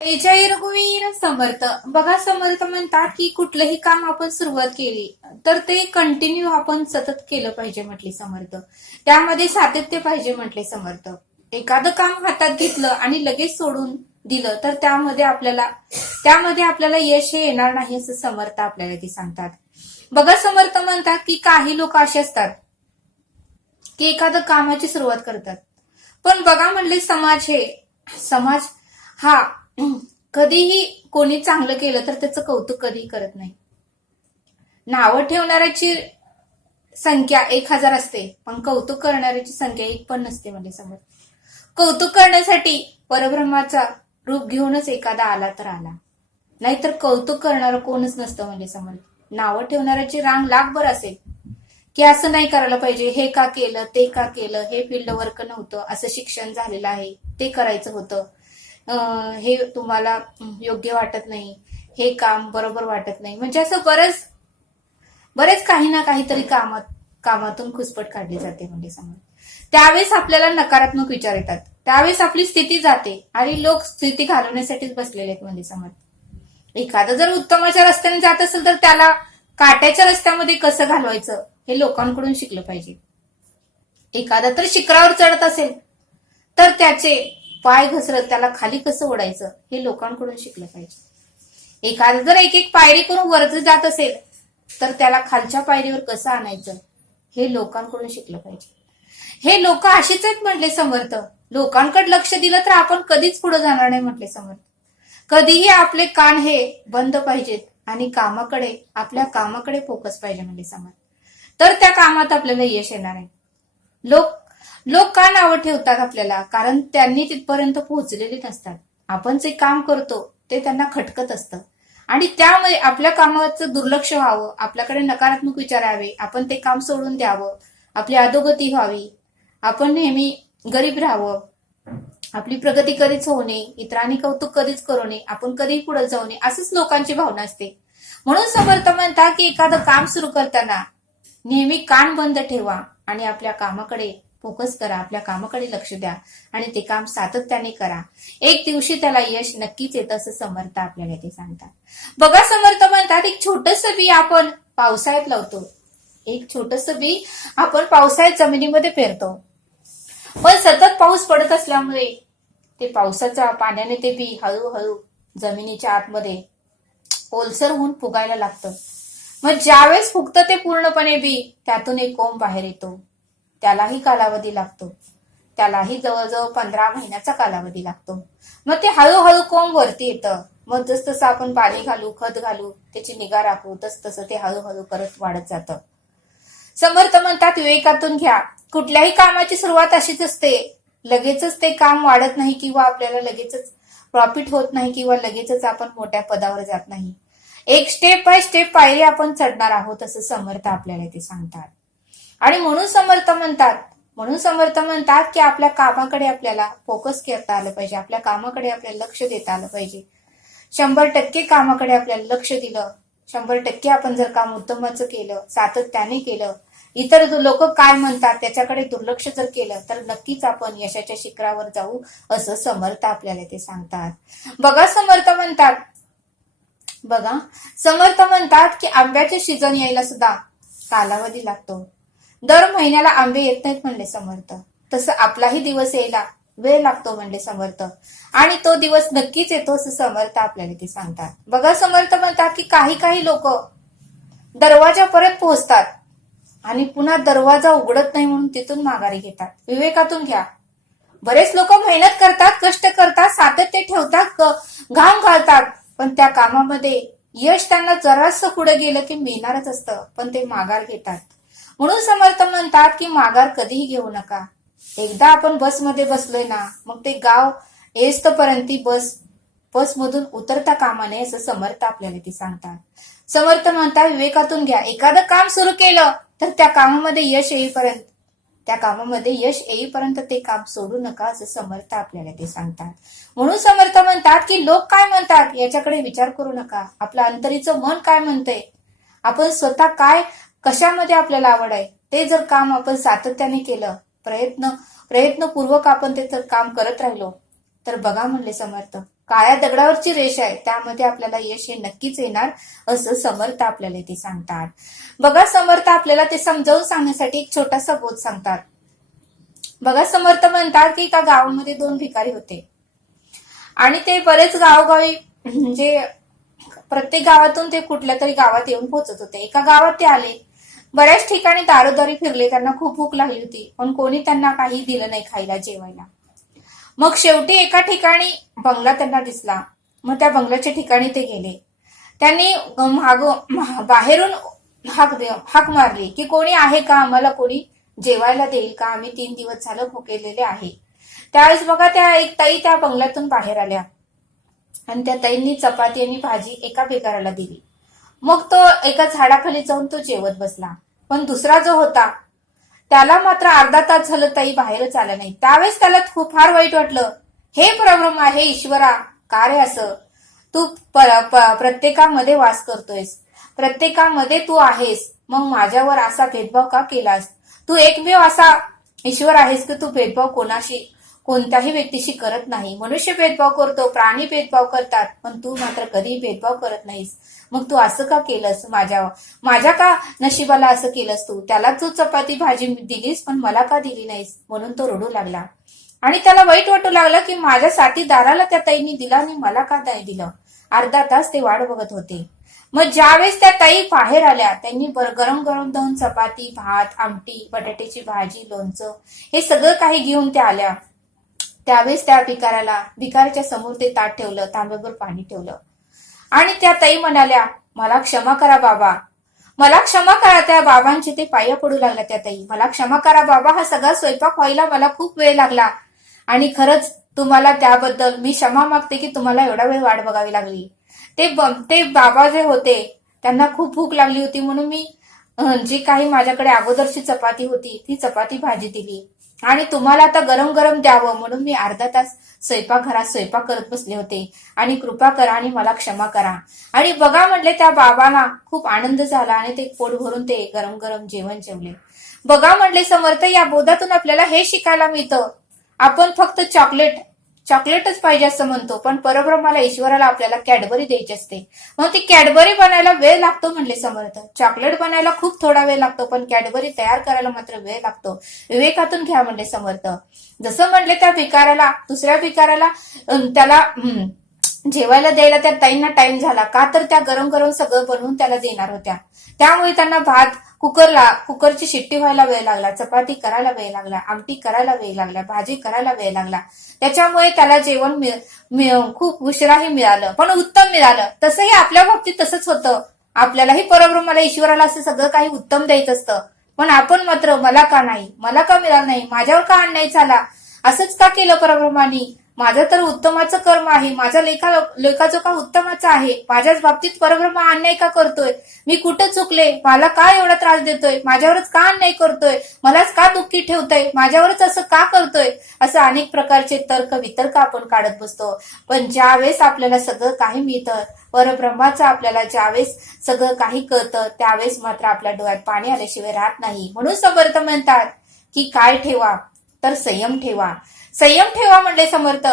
जय रघुवीर समर्थ. बघा समर्थ म्हणतात की कुठलंही काम आपण सुरुवात केली तर ते कंटिन्यू आपण सतत केलं पाहिजे म्हटले समर्थ. त्यामध्ये सातत्य पाहिजे म्हटले समर्थ. एखादं काम हातात घेतलं आणि लगेच सोडून दिलं तर त्यामध्ये आपल्याला त्यामध्ये आपल्याला यश हे येणार नाही असं समर्थ आपल्याला ते सांगतात. बघा समर्थ म्हणतात की काही लोक असे असतात की एखादं कामाची सुरुवात करतात. पण बघा म्हणले समाज हे समाज हा कधीही कोणी चांगलं केलं तर त्याचं कौतुक कधीही करत नाही. नावं ठेवणाऱ्याची संख्या एक हजार असते पण कौतुक करणाऱ्याची संख्या एक पण नसते म्हणजे समोर. कौतुक करण्यासाठी परब्रह्माचा रूप घेऊनच एखादा आला तर आला. नाहीतर कौतुक करणारं कोणच नसतं म्हणजे समज नावं ठेवणाऱ्याची रांग लाखभर असेल. की असं नाही करायला पाहिजे हे का केलं ते का केलं हे फील्ड वर्क नव्हतं असं शिक्षण झालेलं आहे ते करायचं होतं. हे तुम्हाला योग्य वाटत नाही हे काम बरोबर वाटत नाही. म्हणजे असं बरंच बरेच काही ना काहीतरी कामात कामातून खुसपट काढली जाते म्हणजे समज त्यावेळेस आपल्याला नकारात्मक विचार येतात. त्यावेळेस आपली स्थिती जाते आणि लोक स्थिती घालवण्यासाठीच बसलेले आहेत म्हणजे समज एखादं जर उत्तमाच्या रस्त्याने जात असेल तर त्याला काट्याच्या रस्त्यामध्ये कसं घालवायचं हे लोकांकडून शिकलं पाहिजे. एखादा तर शिखरावर चढत असेल तर त्याचे पाय घसरत त्याला खाली कसं ओढायचं हे लोकांकडून शिकलं पाहिजे. एखादं जर एक एक पायरी करून वरच जात असेल तर त्याला खालच्या पायरीवर कसं आणायचं हे लोकांकडून शिकलं पाहिजे. हे लोक अशीच आहेत म्हटले समर्थ. लोकांकडे लक्ष दिलं तर आपण कधीच पुढे जाणार नाही म्हटले समर्थ. कधीही आपले कान हे बंद पाहिजेत आणि कामाकडे आपल्या कामाकडे फोकस पाहिजे म्हणजे समर्थ. तर त्या कामात आपल्याला यश येणार आहे. लोक लोक का नावं ठेवतात आपल्याला? कारण त्यांनी तिथपर्यंत पोहोचलेले नसतात. आपण जे काम करतो ते त्यांना खटकत असतं. आणि त्यामुळे आपल्या कामाचं दुर्लक्ष व्हावं आपल्याकडे नकारात्मक विचार यावे आपण ते काम सोडून द्यावं आपली अधोगती व्हावी. आपण नेहमी गरीब राहावं. आपली प्रगती कधीच होऊ नये इतरांनी कौतुक कधीच करू नये आपण कधीही पुढे जाऊ नये असंच लोकांची भावना असते. म्हणून समर्थ म्हणतात की एखादं काम सुरू करताना नेहमी कान बंद ठेवा आणि आपल्या कामाकडे फोकस करा आपल्या कामाकडे लक्ष द्या आणि ते काम सातत्याने करा. एक दिवशी त्याला यश नक्कीच येतं असं समर्थ आपल्याला ते सांगतात. बघा समर्थ म्हणतात एक छोटस बी आपण पावसाळ्यात लावतो. एक छोटस बी आपण पावसाळ्यात जमिनीमध्ये पेरतो. पण सतत पाऊस पडत असल्यामुळे ते पावसाच्या पाण्याने ते बी हळूहळू जमिनीच्या आतमध्ये ओलसर होऊन फुगायला लागतं. मग ज्यावेळेस फुगतं ते पूर्णपणे बी त्यातून एक कोंब बाहेर येतो. त्यालाही कालावधी लागतो. त्यालाही जवळजवळ पंधरा महिन्याचा कालावधी लागतो. मग ते हळूहळू कोंब वरती येतं? मग जस तसं आपण पाणी घालू खत घालू त्याची निगा राखू तस तसं ते हळूहळू करत वाढत जातं. समर्थ म्हणतात विवेकातून घ्या. कुठल्याही कामाची सुरुवात अशीच असते. लगेचच ते काम वाढत नाही किंवा आपल्याला लगेचच प्रॉफिट होत नाही किंवा लगेचच आपण मोठ्या पदावर जात नाही. एक स्टेप बाय स्टेप पायरी आपण चढणार आहोत असं समर्थ आपल्याला ते सांगतात. आणि म्हणून समर्थ म्हणतात. म्हणून समर्थ म्हणतात की आपल्या कामाकडे आपल्याला फोकस करता आलं पाहिजे. आपल्या कामाकडे आपल्याला लक्ष देता आलं पाहिजे. शंभर टक्के कामाकडे आपल्याला लक्ष दिलं. शंभर टक्के आपण जर काम उत्तमाचं केलं सातत्याने केलं इतर लोक काय म्हणतात त्याच्याकडे दुर्लक्ष जर केलं तर नक्कीच आपण यशाच्या शिखरावर जाऊ असं समर्थ आपल्याला ते सांगतात. बघा समर्थ म्हणतात. बघा समर्थ म्हणतात की आंब्याचे सीजन यायला सुद्धा कालावधी लागतो. दर महिन्याला आंबे येत नाहीत म्हणले समर्थ. तसं आपलाही दिवस यायला वेळ लागतो म्हणले समर्थ. आणि तो दिवस नक्कीच येतो असं समर्थ आपल्याला ते सांगतात. बघा समर्थ म्हणतात की काही काही लोक दरवाजापर्यंत पोहोचतात आणि पुन्हा दरवाजा उघडत नाही म्हणून तिथून माघारी घेतात. विवेकातून घ्या. बरेच लोक मेहनत करतात कष्ट करतात सातत्य ठेवतात घाम घालतात. पण त्या कामामध्ये यश त्यांना जरासं पुढे गेलं की मिळणारच असतं. पण ते माघार घेतात. म्हणून समर्थ म्हणतात की माघार कधीही घेऊ नका. एकदा आपण बसमध्ये बसलोय ना मग ते गाव येस्तपर्यंत ती बस बसमधून उतरता कामा नये असं समर्थ आपल्याला ते सांगतात. समर्थ म्हणतात विवेकातून घ्या. एखादं काम सुरू केलं तर त्या कामामध्ये यश येईपर्यंत त्या कामामध्ये यश येईपर्यंत ते काम सोडू नका असं समर्थ आपल्याला ते सांगतात. म्हणून समर्थ म्हणतात की लोक काय म्हणतात? याच्याकडे विचार करू नका. आपलं अंतरीचं मन काय म्हणतंय? आपण स्वतः काय कशामध्ये आपल्याला आवड आहे? ते जर काम आपण सातत्याने केलं प्रयत्न प्रयत्नपूर्वक आपण ते जर काम करत राहिलो. तर बघा म्हणले समर्थ काळ्या दगडावरची रेष आहे त्यामध्ये आपल्याला यश हे नक्कीच येणार असं समर्थ आपल्याला ते सांगतात. बघा समर्थ आपल्याला ते समजावून सांगण्यासाठी एक छोटासा बोध सांगतात. बघा समर्थ म्हणतात की एका गावामध्ये दोन भिकारी होते. आणि ते बरेच गावोगावी म्हणजे प्रत्येक गावातून ते कुठल्या तरी गावात येऊन पोहोचत होते. एका गावात ते आले. बऱ्याच ठिकाणी दारोदारी फिरले त्यांना खूप भूक लागली होती पण कोणी त्यांना काही दिलं नाही खायला जेवायला. मग शेवटी एका ठिकाणी बंगला त्यांना दिसला. मग त्या बंगल्याच्या ठिकाणी ते गेले. त्यांनी माग बाहेरून हाक दे हाक मारली की कोणी आहे का? आम्हाला कोणी जेवायला देईल का? आम्ही तीन दिवस झालं भुकेलेले आहे. त्यावेळेस बघा त्या एक ताई त्या बंगल्यातून बाहेर आल्या. आणि त्या ताईंनी चपाती आणि भाजी एका बेकाराला दिली. मग तो एका झाडाखाली जाऊन तो जेवत बसला. पण दुसरा जो होता त्याला मात्र अर्धा तास झालं ताई बाहेरच आला नाही. त्यावेळेस त्याला खूप फार वाईट वाटलं. हे परब्रह्मा हे ईश्वरा का रे असं? तू प्रत्येकामध्ये वास करतोयस. प्रत्येकामध्ये तू आहेस. मग माझ्यावर असा भेदभाव का केलास? तू एकमेव असा ईश्वर आहेस की तू भेदभाव कोणाशी कोणत्याही व्यक्तीशी करत नाही. मनुष्य भेदभाव करतो प्राणी भेदभाव करतात पण तू मात्र कधी भेदभाव करत नाहीस. मग तू असं का केलंस माझ्या माझ्या का नशिबाला असं केलंस तू? त्याला तू चपाती भाजी दिलीस पण मला का दिली नाहीस? म्हणून तो रडू लागला. आणि त्याला वाईट वाटू लागलं की माझ्या साथीदाराला त्या ताईंनी दिला आणि मला का नाही दिलं? अर्धा तास ते वाट बघत होते. मग ज्यावेळेस त्या ताई बाहेर आल्या त्यांनी गरम गरम दोन चपाती भात आमटी बटाट्याची भाजी लोणचं हे सगळं काही घेऊन त्या आल्या. त्यावेळेस त्या भिकाऱ्याला भिकाऱ्याच्या समोर ते ताट ठेवलं तांब्यावर पाणी ठेवलं. आणि त्या ताई म्हणाल्या मला क्षमा करा बाबा. मला क्षमा करा त्या बाबांचे ते पाया पडू लागल्या त्या ताई. मला क्षमा करा बाबा हा सगळा स्वयंपाक व्हायला मला खूप वेळ लागला. आणि खरंच तुम्हाला त्याबद्दल मी क्षमा मागते की तुम्हाला एवढा वेळ वाट बघावी लागली. ते ते बाबा जे होते त्यांना खूप भूक लागली होती म्हणून मी जी काही माझ्याकडे अगोदरची चपाती होती ती चपाती भाजी दिली. आणि तुम्हाला आता गरम गरम द्यावं. म्हणून मी अर्धा तास स्वयंपाकघरात स्वयंपाक करत बसले होते. आणि कृपा करा आणि मला क्षमा करा. आणि बघा म्हटले त्या बाबाला खूप आनंद झाला आणि ते पोट भरून ते गरम गरम जेवण जेवले. बघा म्हटले समर्थ या बोधातून आपल्याला हे शिकायला मिळतं. आपण फक्त चॉकलेट चॉकलेटच पाहिजे असं म्हणतो पण परब्रह्माला ईश्वराला आपल्याला कॅडबरी द्यायची असते. मग ती कॅडबरी बनायला वेळ लागतो म्हणले समर्थ. चॉकलेट बनायला खूप थोडा वेळ लागतो पण कॅडबरी तयार करायला मात्र वेळ लागतो. विवेकातून घ्या म्हणले समर्थ. जसं म्हणले त्या विकाराला दुसऱ्या विकाराला त्याला जेवायला द्यायला त्या ताईंना टाइम झाला का तर त्या गरम गरम सगळं बनवून त्याला देणार होत्या. त्यामुळे त्यांना भात कुकरला कुकरची शिट्टी व्हायला वेळ लागला चपाती करायला वेळ लागला आमटी करायला वेळ लागला भाजी करायला वेळ लागला. त्याच्यामुळे त्याला जेवण खूप उशिराही मिळालं पण उत्तम मिळालं. तसंही आपल्या बाबतीत तसंच होतं. आपल्यालाही परब्रह्माला ईश्वराला असं सगळं काही उत्तम द्यायचं असतं. पण आपण मात्र मला का नाही? मला का मिळालं नाही? माझ्यावर का अन्याय झाला? असंच का केलं परब्रह्माने? माझं तर उत्तमाचं कर्म आहे. माझा लेखा लेखाचं का उत्तमाचं आहे. माझ्याच बाबतीत परब्रह्म अन्याय का करतोय? मी कुठं चुकले? मला का एवढा त्रास देतोय? माझ्यावरच का अन्याय करतोय? मलाच का दुःखी ठेवतोय? माझ्यावरच असं का करतोय? असं अनेक प्रकारचे तर्क वितर्क आपण काढत बसतो. पण ज्यावेळेस आपल्याला सगळं काही मिळतं परब्रह्माचं आपल्याला ज्यावेळेस सगळं काही कळतं त्यावेळेस मात्र आपल्या डोळ्यात पाणी आल्याशिवाय राहत नाही. म्हणून समर्थ म्हणतात की काय ठेवा? तर संयम ठेवा. संयम ठेवा म्हणले समर्थ.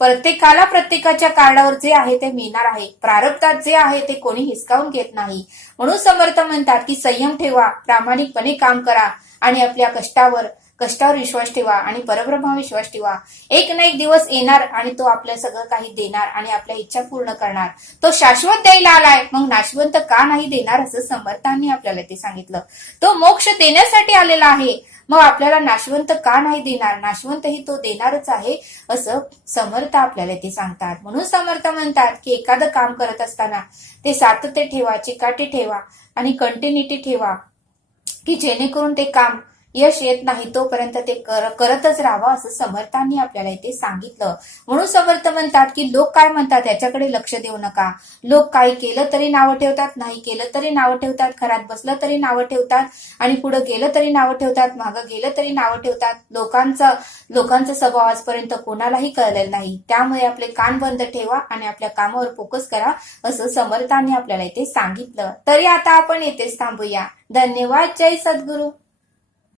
प्रत्येकाला प्रत्येकाच्या कार्डावर जे आहे ते मिळणार आहे. प्रारब्धात जे आहे ते कोणी हिसकावून घेत नाही. म्हणून समर्थ म्हणतात की संयम ठेवा प्रामाणिकपणे काम करा आणि आपल्या कष्टावर कष्टावर विश्वास ठेवा आणि परब्रह्मा विश्वास ठेवा. एक ना एक दिवस येणार आणि तो आपल्या सगळं काही देणार आणि आपल्या इच्छा पूर्ण करणार. तो शाश्वत द्यायला आलाय मग नाशवंत का नाही देणार असं समर्थांनी आपल्याला ते सांगितलं. तो मोक्ष देण्यासाठी आलेला आहे. मग आपल्याला नाशवंत का नाही देणार? नाशवंतही तो देणारच आहे असं समर्थ आपल्याला ते सांगतात. म्हणून समर्थ म्हणतात की एखादं काम करत असताना ते सातत्य ठेवा चिकाटी ठेवा आणि कंटिन्युटी ठेवा की जेणेकरून ते काम यश येत नाही तोपर्यंत ते कर- करतच राहावं असं समर्थांनी आपल्याला इथे सांगितलं. म्हणून समर्थ म्हणतात की लोक काय म्हणतात याच्याकडे लक्ष देऊ नका. लोक काही केलं तरी नावं ठेवतात नाही केलं तरी नावं ठेवतात घरात बसलं तरी नावं ठेवतात आणि पुढे गेलं तरी नावं ठेवतात मागं गेलं तरी नावं ठेवतात. लोकांचा लोकांचा स्वभाव आजपर्यंत कोणालाही कळलेला नाही. त्यामुळे आपले कान बंद ठेवा आणि आपल्या कामावर फोकस करा असं समर्थांनी आपल्याला इथे सांगितलं. तरी आता आपण येथेच थांबूया. धन्यवाद. जय सद्गुरू.